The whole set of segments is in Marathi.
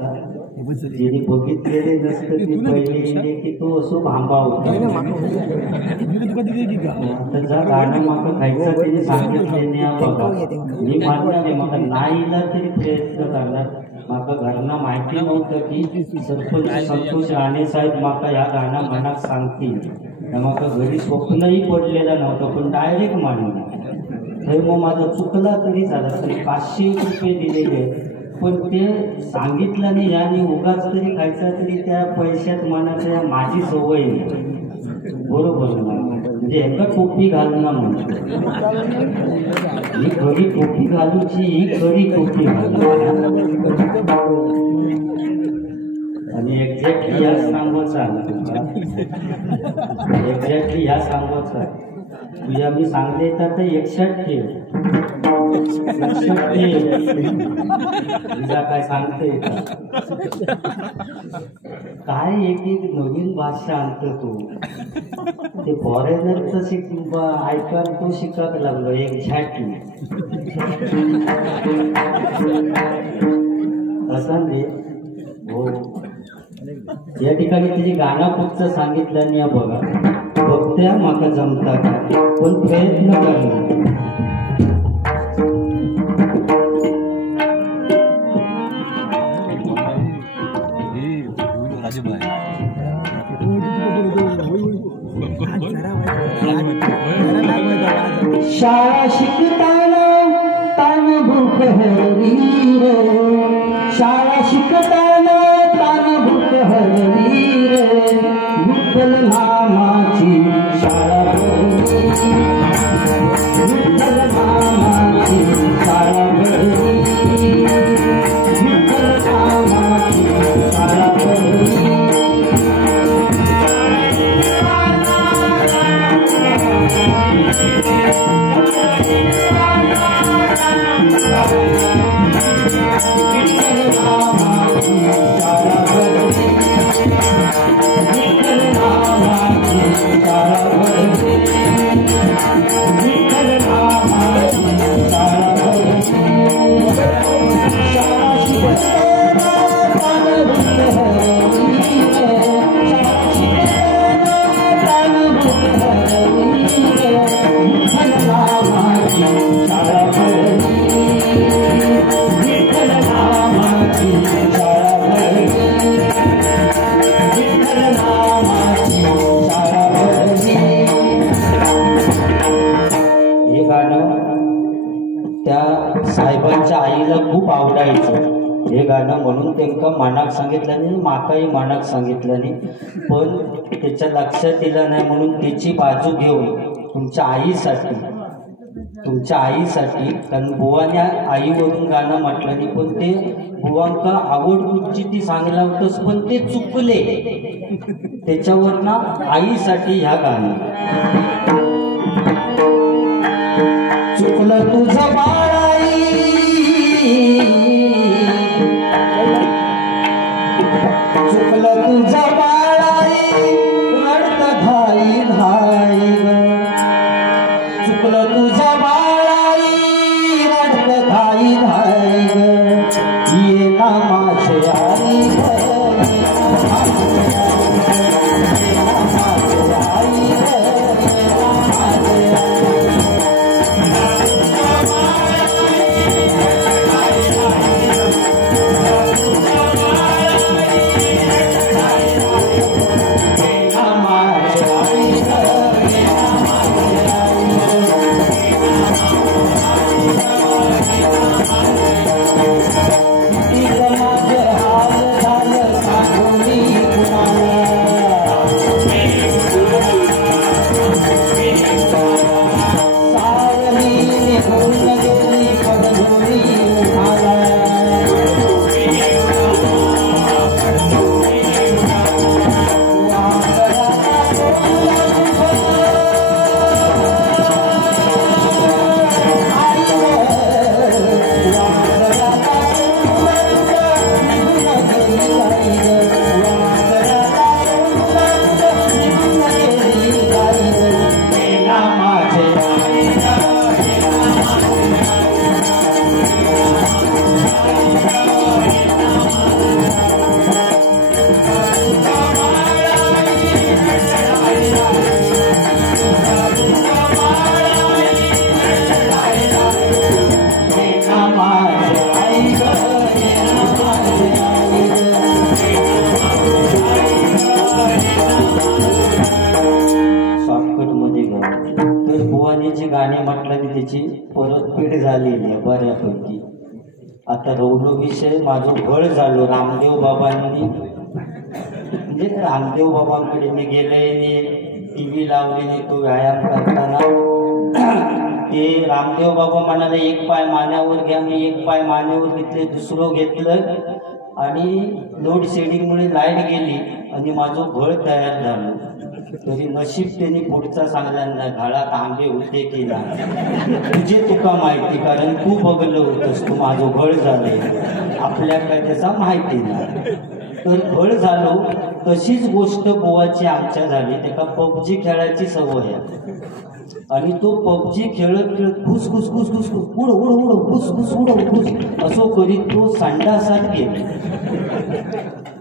जिने बघितलेले नसतं ती पहिले की तो असो भांबा होता. त्याचा गाणं माका खायचं तिने सांगितले बघा मी मानणार नाही मला नाहीला तरी प्रयत्न करणार. माका घरना माहिती नव्हतं की सरपंच संतोष राणे साहेब माका या गाणं मनात सांगतील. माका घरी स्वप्नही पडलेलं नव्हतं पण डायरेक्ट मानलं. तर मग माझा चुकला तरी झाला तरी 500 रुपये दिलेले पण ते सांगितलं नाही आणि उगाच तरी खायचा तरी त्या पैशात मनाच्या माझी सवय नाही. बरोबर ना म्हणजे एका टोपी घालणं म्हणतो ही खरी टोपी घालूची ही खरी टोपी घालू आणि एक्झॅक्टली या सांगोचा एक्झॅक्टली ह्या सांगोचा तुझ्या मी सांगले तर 61 तुझा काय सांगते काय एक एक नवीन भाषा आणतो तू ते फॉरेनरचं ऐकायला तो शिकायला लागलो एक्झॅक्टली असं रे हो. या ठिकाणी तिची गाणं फक्त सांगितलं नाही बघा बघत्या माका जमता का पण प्रयत्न करणार. शाळा शिकताना तान भूक हरली रे शाळा शिकताना तान भूक हरली रे विठ्ठल नामाची शाळा भरली विठ्ठल नामाची शाळा भरली विठ्ठल नामाची शाळा भरली. साहेबांच्या आईला खूप आवडायचं हे गाणं म्हणून त्यांना मनाक सांगितलं नाही माकाही मनाक सांगितलं नाही पण त्याच्या लक्षात दिलं नाही म्हणून त्याची बाजू घेऊन तुमच्या आईसाठी कारण बुवाने आईवरून गाणं म्हटलं नाही पण ते बुवांका आवड कुठची ती सांगला होतंच पण ते चुकले त्याच्यावरनं आईसाठी ह्या गाणं. चुकलं तुझं बाळाई चुकलं तुझं बाळाई रडत धाई धाई चुकलं तुझं बाळाई रडत धाई धाई ये ना माझ्या आई माझे हाल झाले गाणे म्हटलं की त्याची परतफेड झालेली आहे बऱ्यापैकी. आता रवलो विषय माझं घळ झालो रामदेव बाबांनी, म्हणजे रामदेव बाबांकडे मी गेले, टी व्ही लावलेली, तो व्यायाम करताना ते रामदेव बाबा म्हणाले एक पाय मानेवर घ्या. मी एक पाय मानेवर घेतले, दुसरं घेतलं आणि लोड शेडिंगमुळे लाईट गेली आणि माझं घळ तयार झालं. तरी नशीब त्यांनी पुढचा सांगल्यांना घाळात आंबे होते की ना तुझे तुका माहिती, कारण तू बघलं होतंस, तू माझं घळ झालंय, आपल्या काय त्याचा माहिती नाही. तर घळ झालो. तशीच गोष्ट बुवाची आमच्या झाली. त्याला पबजी खेळायची सवय आहे आणि तो पबजी खेळत खेळत घुस घुस घुस घुस उड उड उड घुस घुस उड घुस असं करीत तो संडासात गेलो.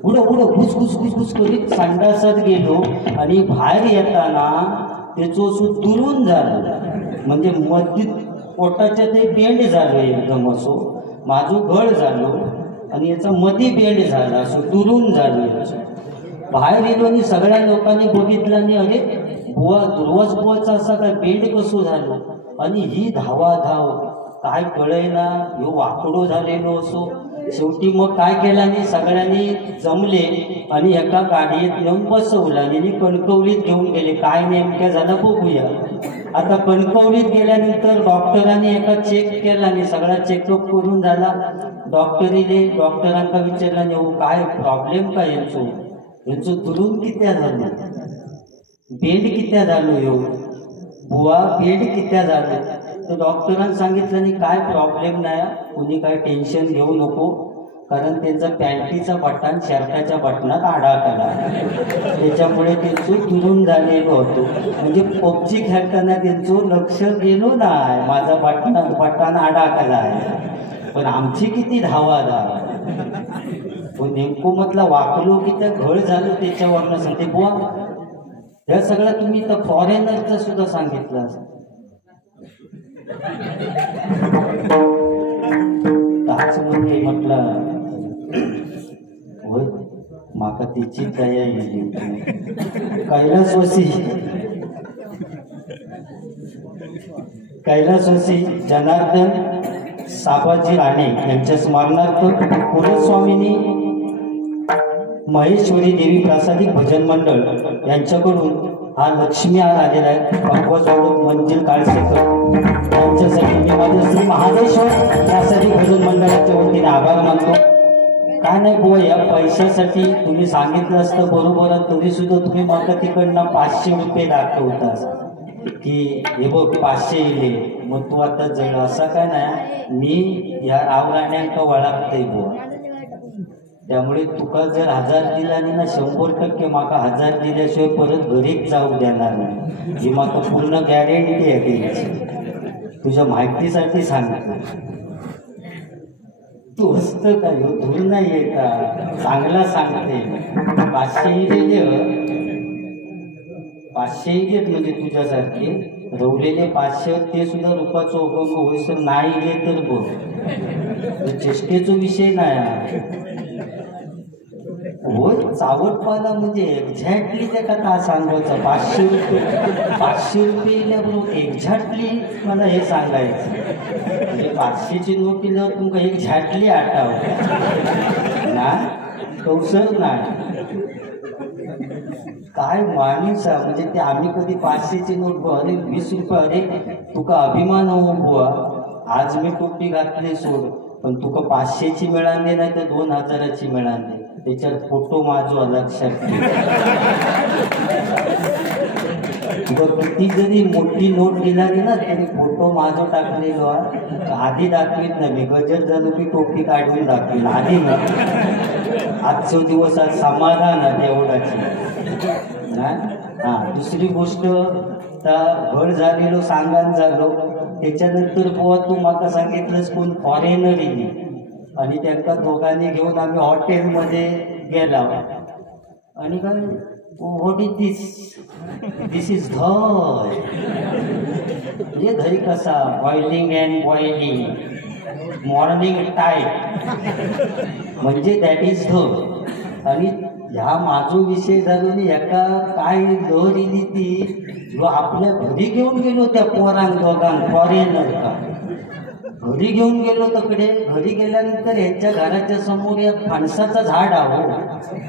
उड उड घुस घुस घुस घुस करीत संडासात गेलो आणि बाहेर येताना त्याचं असं दुरून झालं, म्हणजे मध्ये पोटाच्या ते बेंड झालं एकदम. असो माझं घळ झालो आणि याचा मध्ये बेंड झाला, असं दुरून झालं. बाहेर गेलो आणि सगळ्या लोकांनी बघितलं आणि अरे बुवा दुर्वास बुवाचा असा काय बेंड कसं झालं. आणि ही धावाधाव काय कळेना, ह्यो वाकडो झालेलो असो. शेवटी मग काय केलं आणि सगळ्यांनी जमले आणि एका गाडीत नेऊन बसवलं आणि कणकवलीत घेऊन गेले. काय नेमक्या झालं बघूया. आता कणकवलीत गेल्यानंतर डॉक्टरांनी एका चेक केला आणि सगळा चेकअप करून झाला. डॉक्टरांका विचारला नेऊ काय प्रॉब्लेम काय यांचं दुरून कित्या झालं, बेंड कित्या झालो ह्यो बुवा, बेंड कित्या झालं. तर डॉक्टरांनी सांगितलं नाही काय प्रॉब्लेम नाही, कुणी काय टेन्शन घेऊ नको, कारण त्यांचा पॅन्टीचा बटन शर्टाच्या बटनात अडकला, त्याच्यामुळे त्यांचं दुरून झालेलं होतं. म्हणजे पबजी खेळताना त्यांचं लक्ष गेलो नाही, माझा बटन अडकला आहे. पण आमची किती धावाधाव, पण नेमकं म्हटलं वाकलो की त्या घळ झालो त्याच्यावरनं सांगते बुवा. ह्या सगळं तुम्ही तर फॉरेनरचं सुद्धा सांगितलं असं. ताच म्हणजे म्हटलं होय माका त्याची दया येईल. कैलासवासी जनार्दन साबाजी राणे यांच्या स्मरणार्थ कुलस्वामिनी महेश्वरी देवी प्रासादिक भजन मंडळ यांच्याकडून हा लक्ष्मी हार आलेला आहे. भगवत मंजिल काळसेकर यांच्यासाठी मी माझ्या श्री महादेश्वर प्रासादिक भजन मंडळाच्या वतीने आभार मानतो. काय नाही बुवा, या पैशासाठी तुम्ही सांगितलं असतं बरोबर, तरी सुद्धा तुम्ही मला तिकडनं 500 रुपये दाखवतास की हे बघ 500 इले, मग तू आता जळ असं काय नाही. मी या रावराण्यांका वळखतय बुवा, त्यामुळे तुका जर 1000 दिला नाही ना 100% माका 1000 दिल्याशिवाय परत घरीच जाऊ देणार नाही, ही माका पूर्ण गॅरंटी आहे त्याची. तुझ्या माहितीसाठी सांगतो. तू असतं का धूर नाहीये का, चांगला सांगते. 500 दिले, 500 घेत म्हणजे तुझ्यासारखे रवलेले 500 ते सुद्धा रुपाचं उपयोग होईस नाही घे तर बघ, चेष्टेचा विषय नाही. होय चावटपाला म्हणजे एक्झॅक्टली त्या कथा सांगायचं. 500 रुपये बरोबर एक्झॅक्टली मला हे सांगायचं. म्हणजे 500ची नोट दिल्यावर तुमका एक्झॅक्टली आठाव ना, कौशल नाही काय माणूस आहे. म्हणजे ते आम्ही कधी 500ची नोट अरे 20 रुपये, अरे तुका अभिमान हो बुवा, आज मी टोपी घातली सोड, पण तुका 500ची मिळाली नाही तर 2000ची मिळाली, त्याच्यात फोटो माझो लक्षात ठेव. किती जरी मोठी नोट दिली ना तरी फोटो माझो टाकलेलो आधी दाखवीत नाही. मी गजर झालो की टोपी काढून दाखवील आधी नाही. आजचा दिवस आज समाधान आहे एवढाची ना. हा दुसरी गोष्ट घड झालेलो सांगान झालो. त्याच्यानंतर बुवा तू मला सांगितलंस कोण फॉरेनर येईल आणि त्यांना दोघांनी घेऊन आम्ही हॉटेलमध्ये गेला आणि काय व्हॉट इज दिस इज धय. म्हणजे धई कसा boiling and boiling morning time म्हणजे दॅट इज ध. आणि ह्या माझो विषय झालो आणि एका काय लहर येली ती जो आपल्या घरी घेऊन गेलो त्या पोरांक दोघांक फॉरेनर का घरी घेऊन गेलो तकडे घरी गेल्यानंतर यांच्या घराच्या समोर या फणसाचं झाड आहो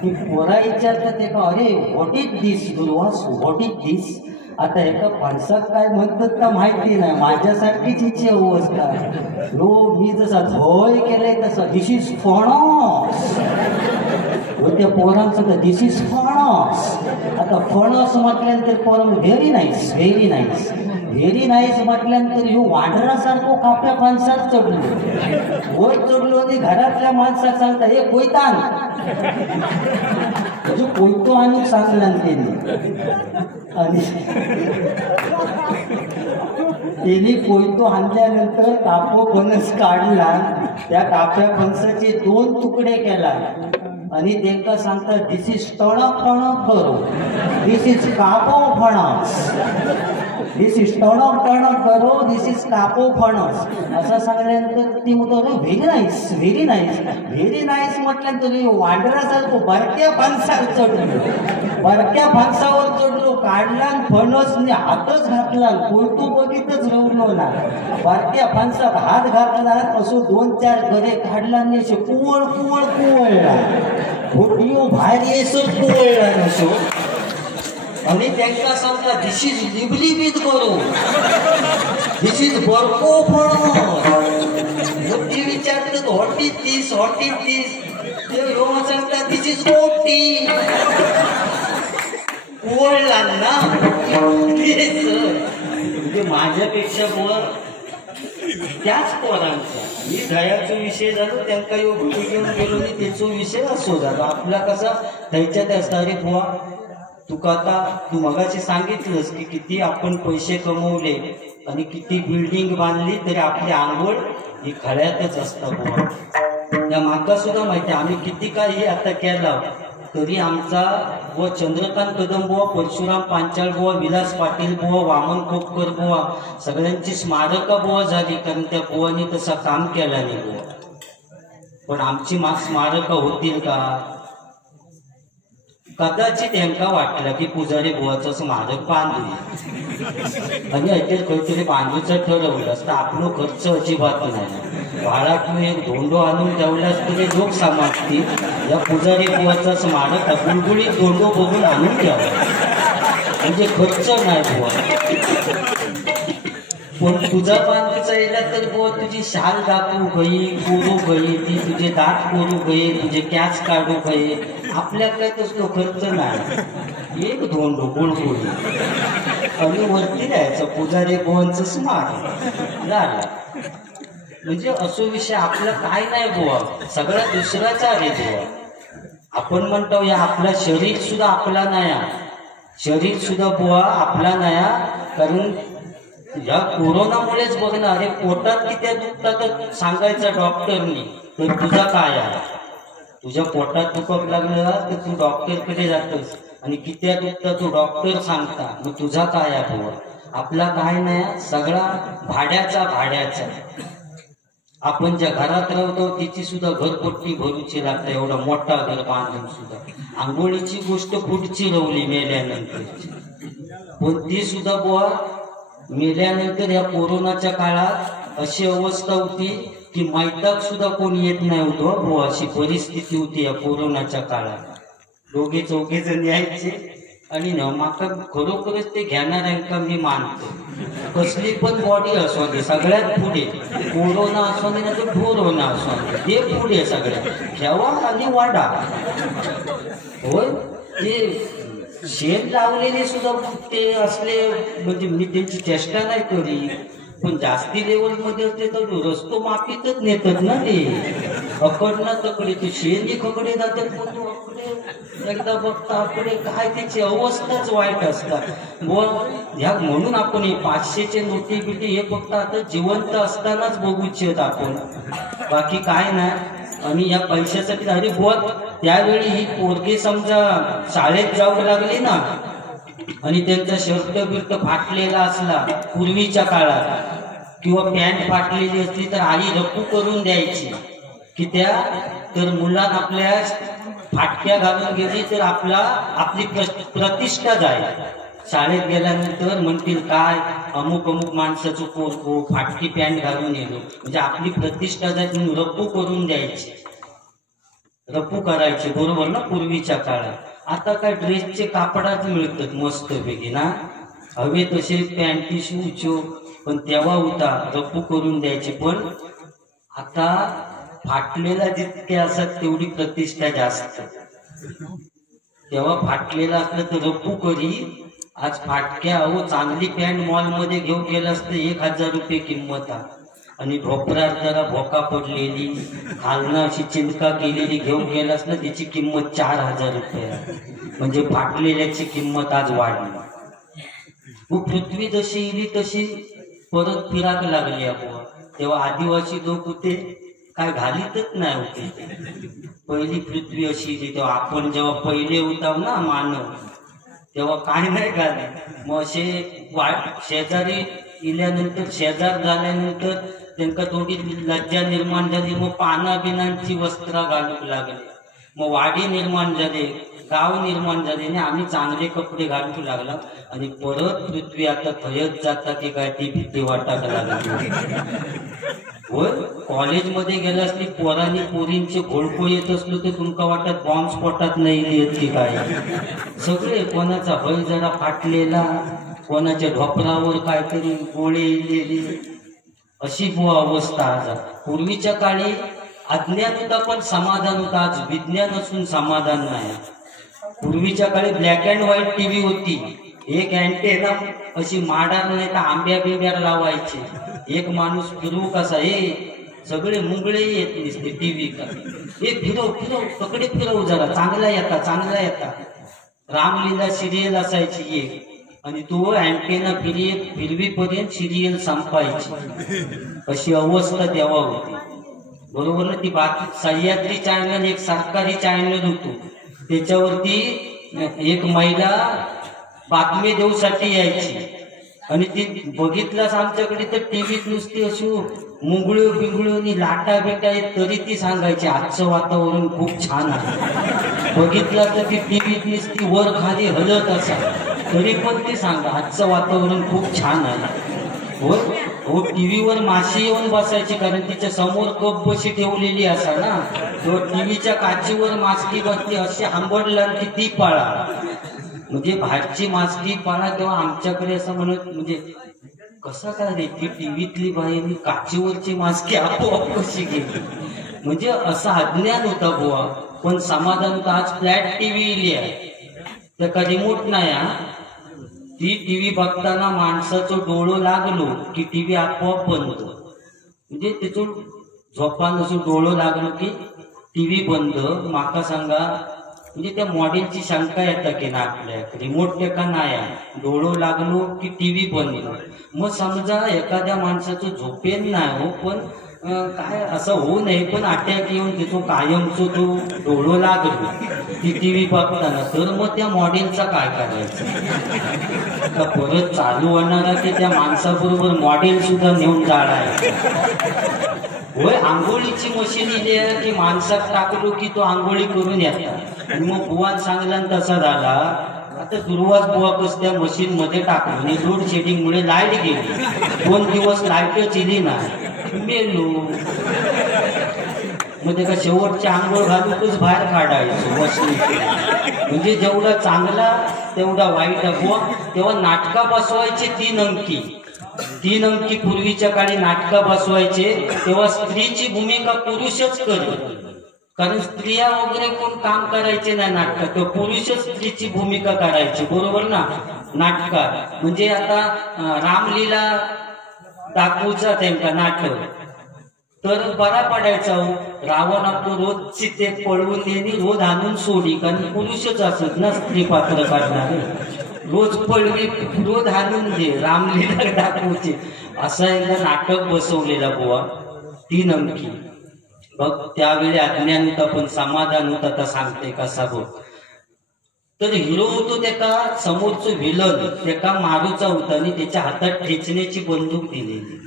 ती पोरा विचारतात ते का अरे what is this Durvas what is this आता एका फणसात काय म्हणतात का माहिती नाही माझ्यासारखीच इच्छा होस का हो मी जसा झोय केलंय तसं दिस इज फणस त्या पोरांचं तर दिस इज फणस आता फणस म्हटल्यानंतर पोरं very nice very nice very nice म्हटल्यानंतर ह्यो वांढरासारखो काप्या फणसात चढलो वर चढलो आणि घरातल्या माणसाक सांगता हे कोयतान तुझं कोयतो आणून सांगला त्यांनी आणि त्यांनी कोयतो आणल्यानंतर कापो फणस काढला त्या काप्या फणसाचे 2 तुकडे केला आणि त्यांना सांगतात दिस इज टणक टणक करो दिस इज कापो फणस दिस इज टणक टणक करो दिस इज कापो फणस असं सांगल्यानंतर ती म्हणतो very nice very nice very nice म्हटल्यानंतर वांढरासारखं बरक्या फणसावर चढलो बरक्या फणसावर चढलो काढला फणसने हातच घातला कोयतो बघितच रवलो ना बरक्या फणसात हात घातला असो 2-4 घरे काढला आणि असे कुवळ कुवळ कुवळला फोटो बाहेर येसो कुवळला नसो आणि त्यांना सांगता दिस इज लिबलिबीत करू दिस इज बरको फणस ती विचारतात what is this what is this ते लोक सांगतात दिस इज गोटी ओळला ना म्हणजे माझ्यापेक्षा वर त्याच पोरांचा मी दयाचा विषय झालो त्यांना यो घरी घेऊन गेलो आणि त्याचा विषय असो झाला आपला कसा त्याच्या त्या सारे बुवा तुका आता तू मगाशी सांगितलंस की किती आपण पैसे कमवले आणि किती बिल्डिंग बांधली तरी आपली आंघोळ ही खळ्यातच असतं बुवा त्या माका सुद्धा माहिती आम्ही किती काही आता केला तरी आमचा व चंद्रकांत कदम बुवा परशुराम पांचाळ बुवा विलास पाटील बुवा वामन खोपकर बुवा सगळ्यांची स्मारक बुवा झाली कारण त्या बुवानी तसा काम केला नाही बुवा पण आमची स्मारक होतील का कदाचित यांना वाटलं की पुजारी बुवाचं स्मारक बांधले आणि याच्यात काहीतरी बांधूचं ठरवलं असतं आपलं खर्च अजिबात नाही भाडात एक धोंडो आणून ठेवल्यास तरी लोक समजतील या पुजारी बुवाचं स्मारक गुळगुळीत धोंडो बघून आणून ठेवला म्हणजे खर्च नाही बुवा पण तुझा बांधीचा येला तर बुवा तुझी शाल दाखवू गई कोरू गई ती तुझे दात कोरू गई तुझे कॅच काढू गई आपल्याला काय तसलो खर्च नाही एक धोंडो गुळगुळी आणि वरती द्यायचं पुजारी बुवांचं स्मारक झालं म्हणजे असो विषय आपला काय नाही बुवा सगळा दुसऱ्याचा रे बुवा आपण म्हणतो या आपला शरीर सुद्धा आपला नाही शरीर सुद्धा बुवा आपला नाही कारण या कोरोनामुळेच बघ ना अरे पोटात किती दुखतात सांगायचं डॉक्टरनी तर तुझा काय आहे तुझ्या पोटात दुखत लागलं तर तू डॉक्टरकडे जातोस आणि किती दुखतं तू डॉक्टर सांगता मग तुझा काय आहे बुवा आपला काय नाही सगळा भाड्याचा आपण ज्या घरात राहतो तिची सुद्धा घरपट्टी भरूची लागते एवढा मोठा घर बांधून सुद्धा आंघोळीची गोष्ट पुढची रवली मेल्यानंतर पण ती सुद्धा बुवा मेल्यानंतर या कोरोनाच्या काळात अशी अवस्था होती की मैदाक सुद्धा कोणी येत नाही होतो बुवा अशी परिस्थिती होती या कोरोनाच्या काळात 2-4 जण यायचे आणि माका खरोखरच ते घेणाऱ्यांका मी मानतो कसली पण बॉडी असो दे सगळ्यात पुढे कोरोना असो दे ना तर कोरोना असो दे ते पुढे सगळ्यात घ्यावा आणि वाढा होय ते शेण लावलेले सुद्धा ते असले म्हणजे मी त्यांची चेष्टा नाही करी पण जास्ती लेवल मध्ये होते तर रस्तो माफीतच नेतात ना ते अकडना तकडे ते शेणी खकडे जातात पण तो अकडे एकदा बघता अकडे काय त्याची अवस्थाच वाईट असतात व ह्या म्हणून आपण हे 500चे नोटी बिटी हे फक्त आता जिवंत असतानाच बघूच आपण बाकी काय नाही आणि या पैशासाठी अरे बुवा त्यावेळी ही पोरगी समजा शाळेत जाऊ लागली ना आणि त्यांचा शर्ट बिर्ट फाटलेला असला पूर्वीच्या काळात किंवा पॅन्ट फाटलेली असली तर आई रप्पू करून द्यायची की त्या तर मुलांना आपल्या फाटक्या घालून गेली तर आपली प्रतिष्ठा जाईल शाळेत गेल्यानंतर म्हणतील काय अमुक अमुक माणसाचं पोरगो फाटकी पॅन्ट घालून येलो, म्हणजे आपली प्रतिष्ठा जात म्हणून रप्पू करून द्यायची, रप्पू करायचे, बरोबर ना पूर्वीच्या काळात. आता काय ड्रेसचे कापडाच मिळतात मस्तपैकी ना, हवे तसे पॅन्टी शिवचो, पण तेव्हा होता रप्पू करून द्यायचे. पण आता फाटलेला जितके असतात तेवढी प्रतिष्ठा जास्त. तेव्हा फाटलेला असलं तर रप्पू करी, आज फाटक्या अहो चांगली पॅन्ट मॉलमध्ये घेऊन गेलं असतं 1000 रुपये किंमत आहे, आणि ढोपरात जरा भोका पडलेली खालना अशी चिंका केलेली घेऊन गेलं असलं त्याची किंमत 4000 रुपये आहे. म्हणजे फाटलेल्याची किंमत आज वाढली. पृथ्वी जशी येली तशी परत फिराक लागली आपण. तेव्हा आदिवासी लोक होते काय घालीतच नाही होते. पहिली पृथ्वी अशी येली तेव्हा आपण जेव्हा पहिले होता ना मानव, तेव्हा काय नाही घाले. मग असे शेजारी इल्यानंतर शेजार झाल्यानंतर त्यांना थोडी लज्जा निर्माण झाली. मग पाना बिनांची वस्त्र घालू लागले, मग वाडी निर्माण झाले, गाव निर्माण झाले आणि आम्ही चांगले कपडे घालू लागला. आणि परत पृथ्वी आता थयच जाता की काय ती भीती वाटायला लागली. होय, कॉलेजमध्ये गेला असली पोरांनी पोरींचे घोळखो येत असलो तर तुमका वाटत बॉम्ब स्फोटात नाही येत की काय. सगळे कोणाचा हय जरा फाटलेला, कोणाच्या ढोपरावर काहीतरी गोळे इलेली, अशी अवस्था आज. पूर्वीच्या काळी अज्ञान होता पण समाधान होता, आज विज्ञान असून समाधान नाही. पूर्वीच्या काळी ब्लॅक अँड व्हाईट टीव्ही होती, एक अँटेना अशी माडार नाही तर आंब्या बिंब्या लावायचे, एक माणूस फिरवू कसा, हे सगळे मुंगळे येत नसते टीव्ही का, हे फिरव फिरव पकडे फिरव जरा चांगला येता चांगला येता. रामलीला सिरियल असायची एक, आणि तो अँटेना फिरवीपर्यंत सिरियल संपायची, अशी अवस्था तेव्हा होती. बरोबर ना. ती बाकी सह्याद्री चॅनल एक सरकारी चॅनल होतो, त्याच्यावरती एक महिला बातमी देऊसाठी यायची, आणि ती बघितल्यास आमच्याकडे तर टीव्हीत नुसती अशी मुंगळू बिंगळूनी लाटा बेटा आहेत तरी ती सांगायची आजचं वातावरण खूप छान आहे. बघितलं तर ती टीव्हीत नुसती वर खाली हलत असा तरी पण ती सांगा आजचं वातावरण खूप छान आहे. हो, टीव्हीवर माशी येऊन बसायची, कारण तिच्या समोर कप बशी ठेवलेली असा ना, तो टीव्हीच्या काचीवर मासकी बसली, अशी आंबडला की ती पाळा, म्हणजे बाहेरची मासकी पाळा. तेव्हा आमच्याकडे असं म्हणत, म्हणजे कसं काय रे ती टीव्हीतली बाई काचीवरची मासकी आपोआप कशी गेली, म्हणजे असं अज्ञान होता बुवा. पण समाधान होतं. आज फ्लॅट टीव्ही इली आहे, त्याका रिमोट नाही. ती टीव्ही बघताना माणसाचं डोळं लागलो की टीव्ही आपोआप बंद होतो, म्हणजे त्याचं झोपान डोळं लागलो की टीव्ही बंद. माका सांगा, म्हणजे त्या मॉडेलची शंका येता की ना आपल्या रिमोट ते का नाही, डोळं लागलो की टीव्ही बंद. मग समजा एखाद्या माणसाचं झोपेन नाही हो, पण काय असं होऊ नये, पण अटॅक येऊन तिथो कायमचो तो डोळं लागलो ती टीव्ही बघताना, तर मग त्या मॉडेलचा काय करायचं का परत चालू होणारा ते त्या माणसाबरोबर मॉडेल सुद्धा नेऊन जाळाय. होय, आंघोळीची मशीन इली आहे की माणसात टाकलो की तो आंघोळी करून येतात. आणि मग बुवान सांगला तसा झाला. आता दुर्वास बुवा कस त्या मशीन मध्ये टाकलो आणि लोड शेडिंग मुळे लाईट गेली, 2 दिवस लाईटच इली नाही, मेलो. मग त्याला शेवटच्या आंघोळ घालूनच बाहेर काढायचो मशीन. म्हणजे जेवढा चांगला तेवढा वाईट बुवा. तेव्हा नाटका बसवायचे 3 अंकी पूर्वीच्या काळी नाटका बसवायचे, तेव्हा स्त्रीची भूमिका पुरुषच करत, कारण स्त्रिया वगैरे कोण काम करायचे नाही नाटकात, तर पुरुषच स्त्रीची भूमिका करायची. बरोबर ना. नाटकात म्हणजे आता रामलीला दाखवूचा त्यांना नाटक तर बरा पडायचा. रावण आपलं रोज सीते पळवून देणे, रोज आणून सोडी, कारण पुरुषच असत ना स्त्री पात्र काढणारे, रोज पळवी रोज आणून दे, रामलीला दाखवचे. असं एकदा नाटक बसवलेला बुवा 3 अंकी. बघ, त्यावेळी अज्ञान होता पण समाधान होता. तर सांगते कसा बघ. तर हिरो होतो त्याका समोरचं विलन त्याका मारूचा होता आणि त्याच्या हातात ठेचण्याची बंदूक दिलेली.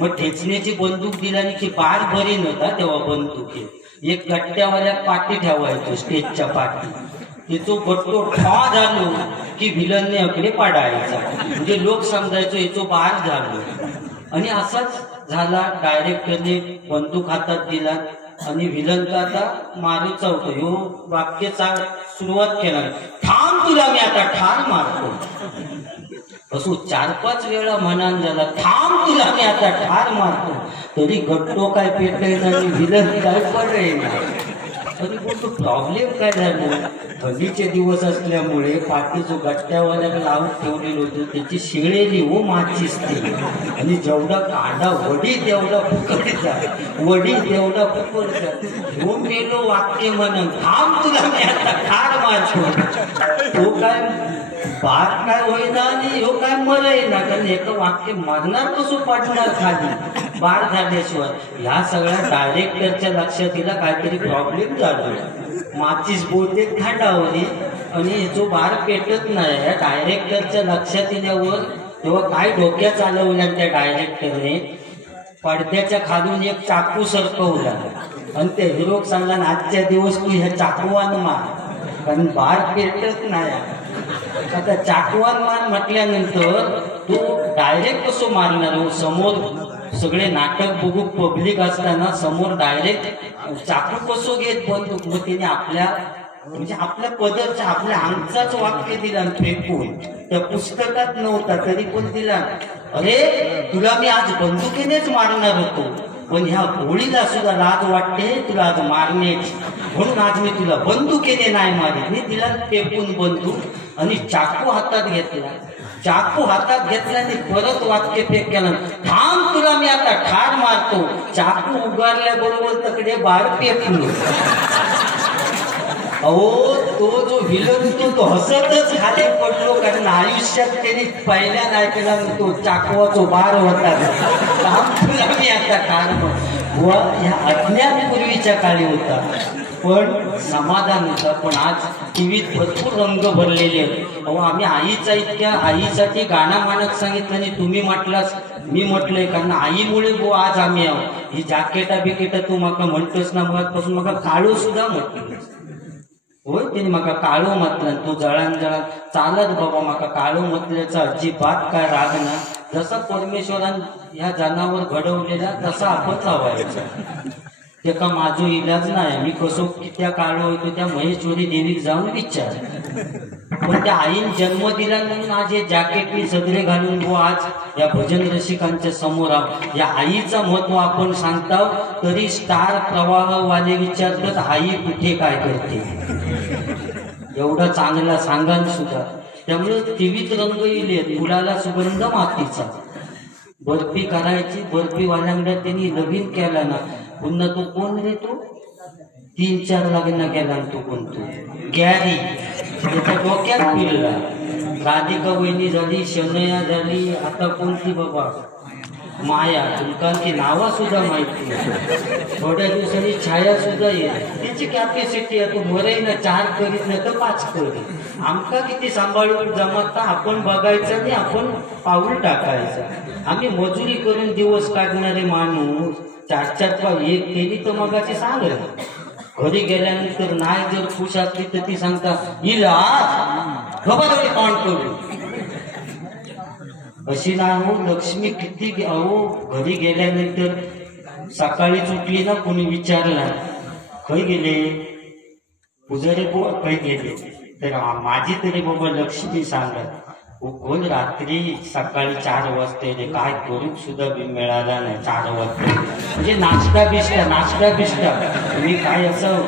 मग ठेचण्याची बंदूक दिल्याने की बार भरी नव्हता तेव्हा बंदूक एक गट्ट्यावाल्या पाठी ठेवायचो स्टेजच्या पाठी, तिचो गट्टो ठा झालो की विलनने अकडे पाडायचा, म्हणजे लोक समजायचो याचो बार झालो. आणि असाच झाला. डायरेक्टरने बंदूक हातात दिला आणि विलन तर आता मारूचा होतो. ह्यो वाक्याचा सुरुवात केला, थांब तुला मी आता ठार मारतो. असो 4-5 वेळा म्हणान झाला, थांब तुला मी आता ठार मारतो. तरी गट्टो काय पेटयना आणि विलन काय पडेना. तरी तो प्रॉब्लेम काय झाला, थंडीचे दिवस असल्यामुळे पाठी जो गट्ट्यावाल्याला लावून ठेवलेलं होतं त्याची शिळेली हो माचीस ती. आणि जेवढा कांदा वडी तेवढा फुकडचा, वडी तेवढा फुकडचा. हो मेलो वाक्य म्हणून, थांब तुला मी आता ठार मारतो. तो काय बार काय होईना आणि ह्यो काय मरेना, कारण एका वाक्य मरणार कसं पडणार खाली बार झाल्याशिवाय. ह्या सगळ्या डायरेक्टरच्या लक्षात दिला काहीतरी प्रॉब्लेम झाला. माचीस बहुतेक थंडावली आणि जो बार पेटत नाही. या डायरेक्टरच्या लक्षात येण्यावर तेव्हा काय डोक्या चालवल्या त्या डायरेक्टरने, पडद्याच्या खालून एक चाकू सरकवला आणि ते हिरोक सांगला, आजच्या दिवस तू ह्या चाकूवान मार, कारण बार पेटत नाही. आता चाकवान मार म्हटल्यानंतर तो डायरेक्ट कसो मारणार हो? समोर सगळे नाटक बघू पब्लिक असताना समोर डायरेक्ट चाकू कसो घेत बंदूक? मग तिने आपल्या म्हणजे आपल्या पदरचा आपल्या अंगचाच वाक्य दिला फेकून. त्या पुस्तकात नव्हता तरी पण दिला, अरे तुला मी आज बंदुकीनेच मारणार होतो, पण ह्या होळीला सुद्धा लाज वाटते तुला आज मारण्याची, म्हणून आज मी तुला बंदुकीने नाही मारेन. मी तिला फेकून बंदूक आणि चाकू हातात घेतला. चाकू हातात घेतल्याने परत वाक्य फेक केला, थांब तुला मी आता ठार मारतो. चाकू उगारल्याबरोबर तकडे बार पेटलो. अहो तो जो विलन तो हसतच खाली पडलो, कारण आयुष्यात त्यांनी पहिल्यांदा ऐकला तो चाकवाचो बार होता. थांब तुला मी आता ठार मारतो. ह्या अज्ञात पूर्वीच्या काळी होता, पण समाधान होता. पण आज टीव्हीत भरपूर रंग भरलेले आहेत. अहो आम्ही आईसाठी गाणं म्हणत सांगितलं आणि तुम्ही म्हटलास मी म्हटलंय, कारण आईमुळे गो आज आम्ही आहोत. ही जॅकेटा बिकेटा तू माका म्हणतोस ना, मगापासून माका काळू सुद्धा म्हटलं. होय त्याने माका काळो म्हटलं, तू जळान चालत बाबा माका काळो म्हटल्याचा अजिबात काय राग ना. जसा परमेश्वरान ह्या जनावर घडवलेला तसा आपण लावायचा. त्याका माझो इलाज नाही. मी कसो त्या काळो होतो त्या महेश्वरी देवीक जाऊन विचार, पण त्या आईन जन्म दिला म्हणून आज हे जॅकेट मी सदरे घालून गो आज या भजन रसिकांच्या समोर आहो. या आईचं महत्व आपण सांगताव तरी स्टार प्रवाहवाले विचारतात आई कुठे काय करते, एवढा चांगला सांगाल सुद्धा. त्यामुळे टीव्हीत रंग येईल, फुलाला सुगंध मातीचा. बर्फी करायची, बर्फी वाल्यांकडे त्यांनी नवीन केला ना. पुन्हा तो कोण रे, तो 3-4 लग्न केला तो कोण, तो गॅरी, त्याच्या डोक्यात फिरला. राधिका वहिनी झाली, शनया झाली, आता कोणती बाबा माया, तुमका ती नावा सुद्धा माहिती नाही. थोड्या दिवसांनी छाया सुद्धा येईल. त्याची कॅपॅसिटी आहे, तो मरे ना 4 करीत नाही तर 5 करीत. आमका किती सांभाळून जमत आपण बघायचं आणि आपण पाऊल टाकायचं. आम्ही मजुरी करून दिवस काढणारे माणूस 4-4 एक केली तर मगाची सांगलं. घरी गेल्यानंतर नाही जर खुश असली तर ती सांगता हिला गबागडी तोंड करू. अशी ना हो लक्ष्मी किती. अहो घरी गेल्यानंतर सकाळी उठली ना, कोणी विचारला खय गेले पुजारी बुवा, खय गेले, तर माझी तरी बाबा लक्ष्मी सांगत कोण रात्री सकाळी 4 वाजता काय करूक सुद्धा मिळाला नाही. 4 वाजता म्हणजे नाश्ता बिष्टा तुम्ही काय असं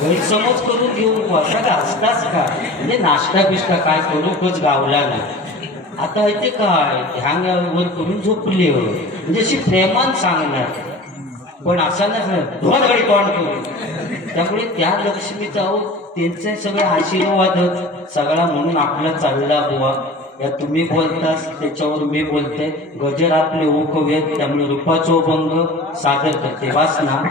गैरसमज करून घेऊ असं असताच का, म्हणजे नाश्ता बिष्टा काय करूकच गावला नाही. आता इथे काय ध्यानावर करून झोपले हो, म्हणजे अशी प्रेमान सांगणार, पण असा नाही दोन घडी तोंड करू. त्यामुळे त्या लक्ष्मीचा त्यांचे सगळे आशीर्वाद सगळा म्हणून आपला चालला बुवा. या तुम्ही बोलतास त्याच्यावर मी बोलते. गजर आपले ओकवेत, त्यामुळे रूपाचो भंग सादर करते वासना.